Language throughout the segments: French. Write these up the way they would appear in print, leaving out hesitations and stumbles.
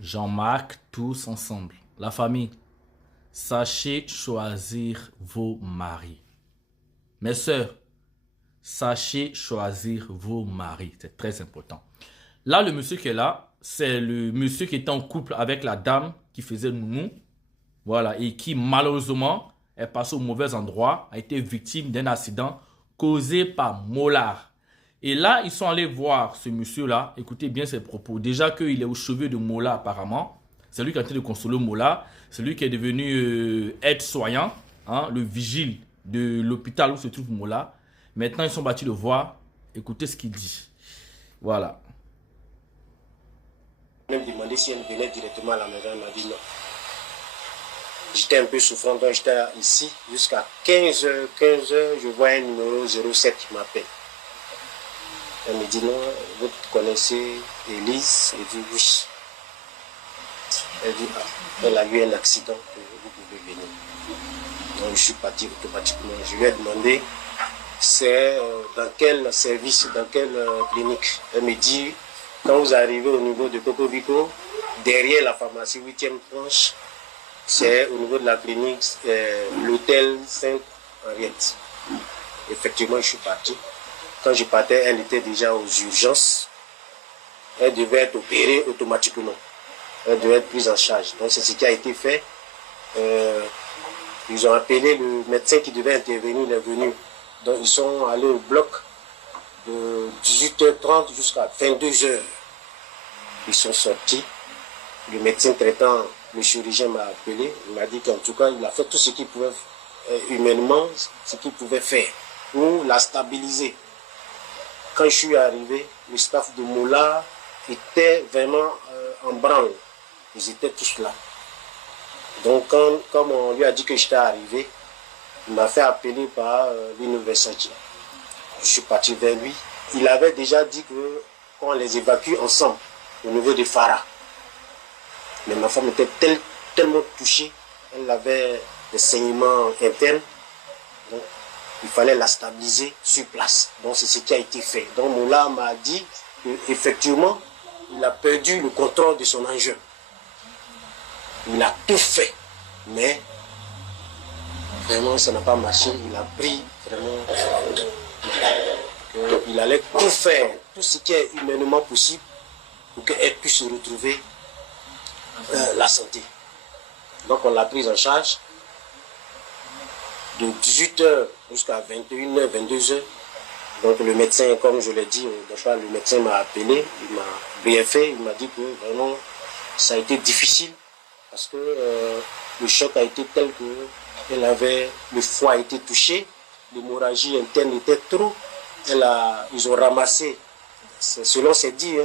Jean-Marc, tous ensemble. La famille, sachez choisir vos maris. Mes sœurs, sachez choisir vos maris. C'est très important. Là, le monsieur qui est là, c'est le monsieur qui était en couple avec la dame qui faisait nounou. Voilà. Et qui, malheureusement, est passé au mauvais endroit, a été victime d'un accident causé par Mollard. Et là, ils sont allés voir ce monsieur-là. Écoutez bien ses propos. Déjà qu'il est aux cheveux de Mollard, apparemment. C'est lui qui a été de consoler Mollard. C'est lui qui est devenu aide-soignant, hein, le vigile de l'hôpital où se trouve Mollard. Maintenant, ils sont battus de voir. Écoutez ce qu'il dit. Voilà. Je me demandé si elle venait directement à la maison. Elle m'a dit non. J'étais un peu souffrant, donc j'étais ici jusqu'à 15h. 15h, je vois un numéro 07 qui m'appelle. Elle me dit non, vous connaissez Élise? Elle dit oui. Elle dit ah, elle a eu un accident, vous pouvez venir. Donc je suis parti automatiquement. Je lui ai demandé c'est dans quel service, dans quelle clinique. Elle me dit quand vous arrivez au niveau de Coco Vico, derrière la pharmacie 8e tranche, c'est au niveau de la clinique, l'hôtel Sainte-Henriette. Effectivement, je suis parti. Quand je partais, elle était déjà aux urgences. Elle devait être opérée automatiquement. Elle devait être prise en charge. Donc, c'est ce qui a été fait. Ils ont appelé le médecin qui devait intervenir, il est venu. Donc, ils sont allés au bloc de 18h30 jusqu'à 22h. Ils sont sortis. Le médecin traitant, le chirurgien m'a appelé. Il m'a dit qu'en tout cas, il a fait tout ce qu'il pouvait humainement, ce qu'il pouvait faire pour la stabiliser. Quand je suis arrivé, le staff de Mollard était vraiment en branle. Ils étaient tous là. Donc, comme on lui a dit que j'étais arrivé, il m'a fait appeler par Lino Versace. Je suis parti vers lui. Il avait déjà dit qu'on les évacue ensemble au niveau de Farah. Mais ma femme était tellement touchée, elle avait des saignements internes. Donc, il fallait la stabiliser sur place. Donc, c'est ce qui a été fait. Donc, Mollard m'a dit qu'effectivement, il a perdu le contrôle de son engin. Il a tout fait. Mais, vraiment, ça n'a pas marché. Il a pris vraiment qu'il allait tout faire, tout ce qui est humainement possible pour qu'elle puisse retrouver la santé. Donc, on l'a prise en charge de 18h jusqu'à 21h, 22h. Donc le médecin, comme je l'ai dit, le médecin m'a appelé, il m'a briefé, il m'a dit que vraiment ça a été difficile parce que le choc a été tel que le foie a été touché, l'hémorragie interne était trop. Ils ont ramassé, selon ses dits,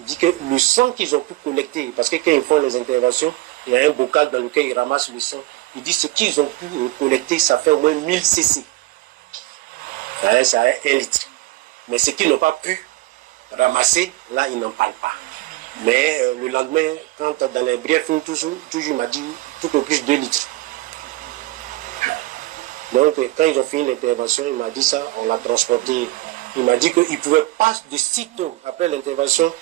il dit que le sang qu'ils ont pu collecter, parce que quand ils font les interventions, il y a un bocal dans lequel ils ramassent le sang. Il dit ce qu'ils ont pu collecter, ça fait au moins 1000 cc. Ça a 1 litre. Mais ce qu'ils n'ont pas pu ramasser, là, ils n'en parlent pas. Mais le lendemain, quand dans les briefings, toujours il m'a dit tout au plus 2 litres. Donc, quand ils ont fini l'intervention, il m'a dit ça, on l'a transporté. Il m'a dit qu'il ne pouvait pas de sitôt, après l'intervention,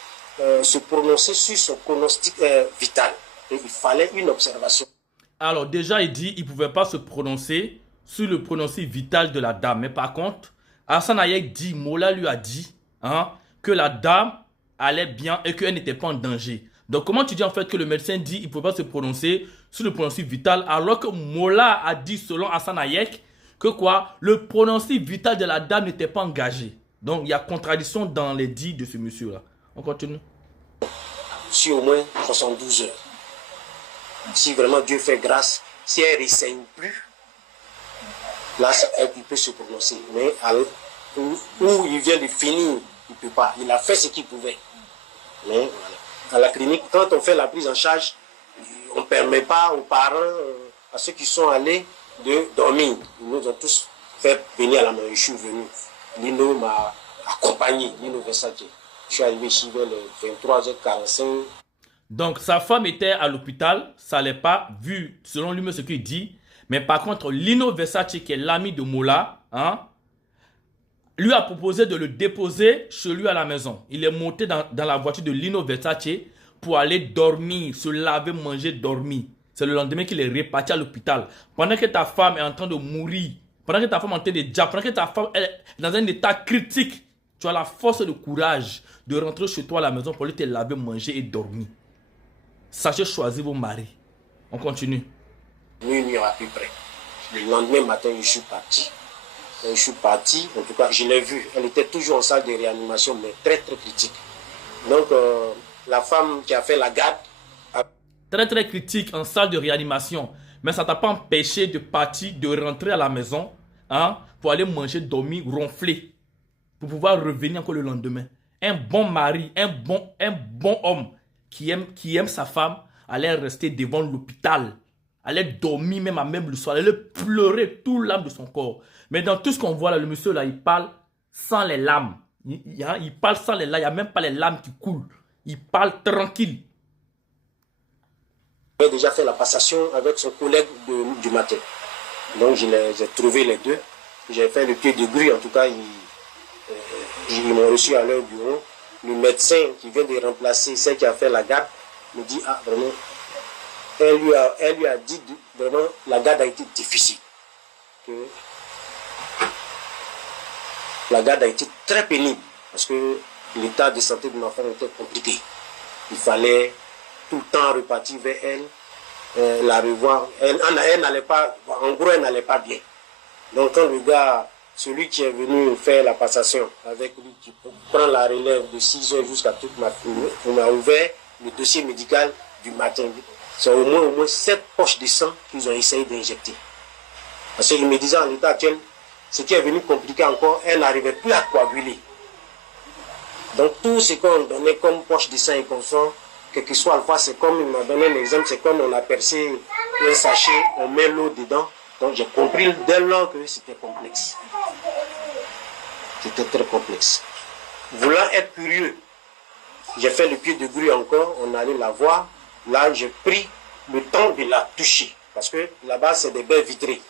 se prononcer sur son pronostic vital. Et il fallait une observation. Alors déjà, il dit qu'il ne pouvait pas se prononcer sur le pronostic vital de la dame. Mais par contre, Hassan Hayek dit, Mollard lui a dit que la dame allait bien et qu'elle n'était pas en danger. Donc comment tu dis en fait que le médecin dit qu'il ne pouvait pas se prononcer sur le pronostic vital alors que Mollard a dit selon Hassan Hayek que quoi, le pronostic vital de la dame n'était pas engagé. Donc il y a contradiction dans les dits de ce monsieur-là. On continue. Sur au moins 72 heures. Si vraiment Dieu fait grâce, si elle ne renseigne plus, là, il peut se prononcer. Mais où il vient de finir, il ne peut pas. Il a fait ce qu'il pouvait. Mais voilà. À la clinique, quand on fait la prise en charge, on ne permet pas aux parents, à ceux qui sont allés, de dormir. Ils nous ont tous fait venir à la main. Je suis venu. Lino m'a accompagné, Lino Versace. Je suis arrivé ici vers les 23h45. Donc, sa femme était à l'hôpital, ça n'allait pas, vu selon lui-même ce qu'il dit. Mais par contre, Lino Versace, qui est l'ami de Mollard, lui a proposé de le déposer chez lui à la maison. Il est monté dans la voiture de Lino Versace pour aller dormir, se laver, manger, dormir. C'est le lendemain qu'il est reparti à l'hôpital. Pendant que ta femme est en train de mourir, pendant que ta femme est en train de dire, pendant que ta femme est dans un état critique, tu as la force et le courage de rentrer chez toi à la maison pour aller te laver, manger et dormir. Sachez choisir vos maris. On continue. Minuit à peu près. Le lendemain matin, je suis parti. Je suis parti, en tout cas, je l'ai vue. Elle était toujours en salle de réanimation, mais très, très critique. Donc, la femme qui a fait la garde... Très, très critique en salle de réanimation. Mais ça ne t'a pas empêché de partir, de rentrer à la maison, hein, pour aller manger, dormir, ronfler, pour pouvoir revenir encore le lendemain. Un bon mari, un bon homme qui aime sa femme, allait rester devant l'hôpital, allait dormir même le soir, allait pleurer tout l'âme de son corps. Mais dans tout ce qu'on voit là, le monsieur là, il parle sans les larmes. Il parle sans les larmes, il n'y a même pas les larmes qui coulent. Il parle tranquille. Il a déjà fait la passation avec son collègue du matin. Donc j'ai trouvé les deux. J'ai fait le pied de grue, en tout cas, ils m'ont reçu à leur bureau. Le médecin qui vient de remplacer celle qui a fait la garde me dit, ah vraiment, elle lui a dit, vraiment, la garde a été difficile. Que la garde a été très pénible parce que l'état de santé de ma femme était compliqué. Il fallait tout le temps repartir vers elle, la revoir. Elle n'allait pas, en gros, elle n'allait pas bien. Donc quand le gars, celui qui est venu faire la passation avec lui, qui prend la relève de 6 heures jusqu'à toute ma journée, on m'a ouvert le dossier médical du matin. C'est au moins 7 poches de sang qu'ils ont essayé d'injecter. Parce qu'ils me disaient en l'état actuel, ce qui est venu compliquer encore, elle n'arrivait plus à coaguler. Donc tout ce qu'on donnait comme poche de sang et comme ça, quel que soit alpha, c'est comme, il m'a donné un exemple, c'est comme on a percé un sachet, on met l'eau dedans. Donc j'ai compris dès lors que c'était complexe. C'était très complexe. Voulant être curieux, j'ai fait le pied de grue encore, on allait la voir. Là, j'ai pris le temps de la toucher. Parce que là-bas, c'est des baies vitrées.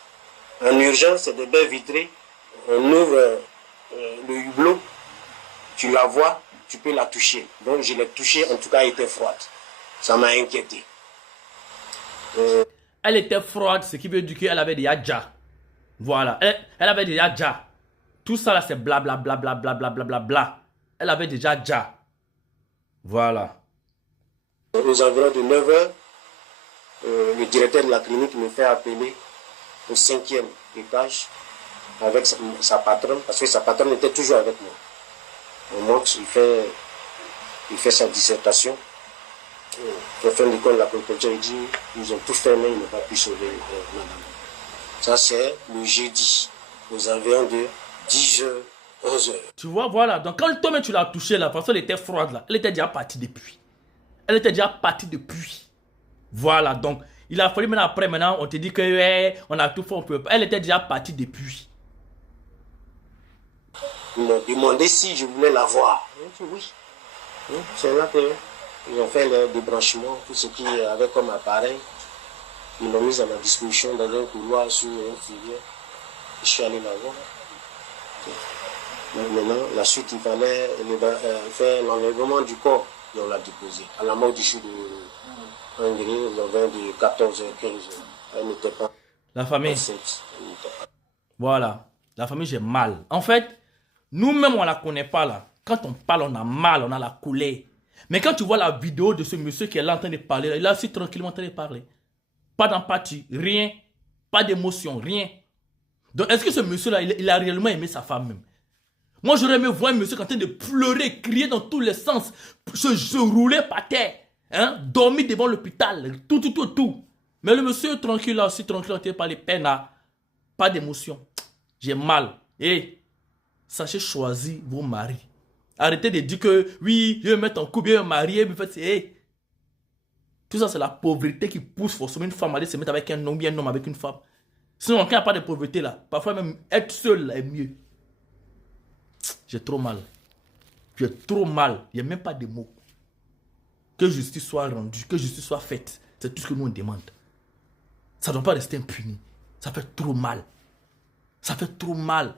En urgence, c'est des baies vitrées. On ouvre le hublot, tu la vois, tu peux la toucher. Donc je l'ai touchée, en tout cas, elle était froide. Ça m'a inquiété. Elle était froide, ce qui veut dire qu'elle avait déjà déjà. Voilà, elle avait déjà déjà. Tout ça là, c'est blablabla, blablabla, blablabla. Elle avait déjà déjà. Voilà. Aux environs de 9 heures, le directeur de la clinique me fait appeler au 5e étage avec sa patronne, parce que sa patronne était toujours avec moi. Au moment il fait sa dissertation. Au fin du compte, la préfecture dit ils ont tout fermé, ils n'ont pas pu sauver madame. Ça, c'est le jeudi, aux environs de 10 heures, 11 heures. Tu vois, voilà. Donc, quand toi-même tu l'as touché là, parce qu'elle était froide là, elle était déjà partie depuis. Elle était déjà partie depuis. Voilà, donc, il a fallu maintenant, on te dit que on a tout fait, on peut pas. Elle était déjà partie depuis. Ils m'ont demandé si je voulais la voir. J'ai dit oui. C'est là qu'ils ont fait le débranchement, tout ce qui avait comme appareil. Ils l'ont mis à ma disposition dans un couloir sur un filière. Je suis allé la voir. Maintenant, la suite, il fallait faire l'enlèvement du corps. Et on l'a déposé. À la mort d'ici de Hongrie, ils avaient de 14h, 15h. Elle n'était pas. La famille. Voilà. La famille, j'ai mal. En fait, nous-mêmes, on ne la connaît pas là. Quand on parle, on a mal, on a la colère. Mais quand tu vois la vidéo de ce monsieur qui est là en train de parler, il est assis tranquillement en train de parler. Pas d'empathie, rien. Pas d'émotion, rien. Donc, est-ce que ce monsieur-là, il a réellement aimé sa femme même? Moi, j'aurais aimé voir un monsieur qui est en train de pleurer, crier dans tous les sens, se rouler par terre, hein, dormir devant l'hôpital, tout. Mais le monsieur tranquille là aussi, tranquille, on ne pas les peines, pas d'émotion. J'ai mal. Et sachez choisir vos maris. Arrêtez de dire que oui, je vais mettre en couple, je vais me marier, mais en fait, c'est... Tout ça, c'est la pauvreté qui pousse forcément une femme à aller se mettre avec un homme, bien un homme avec une femme. Sinon, quand il n'y a pas de pauvreté là, parfois même être seul là, est mieux. J'ai trop mal. J'ai trop mal. Il n'y a même pas de mots. Que justice soit rendue, que justice soit faite. C'est tout ce que nous on demande. Ça ne doit pas rester impuni. Ça fait trop mal. Ça fait trop mal.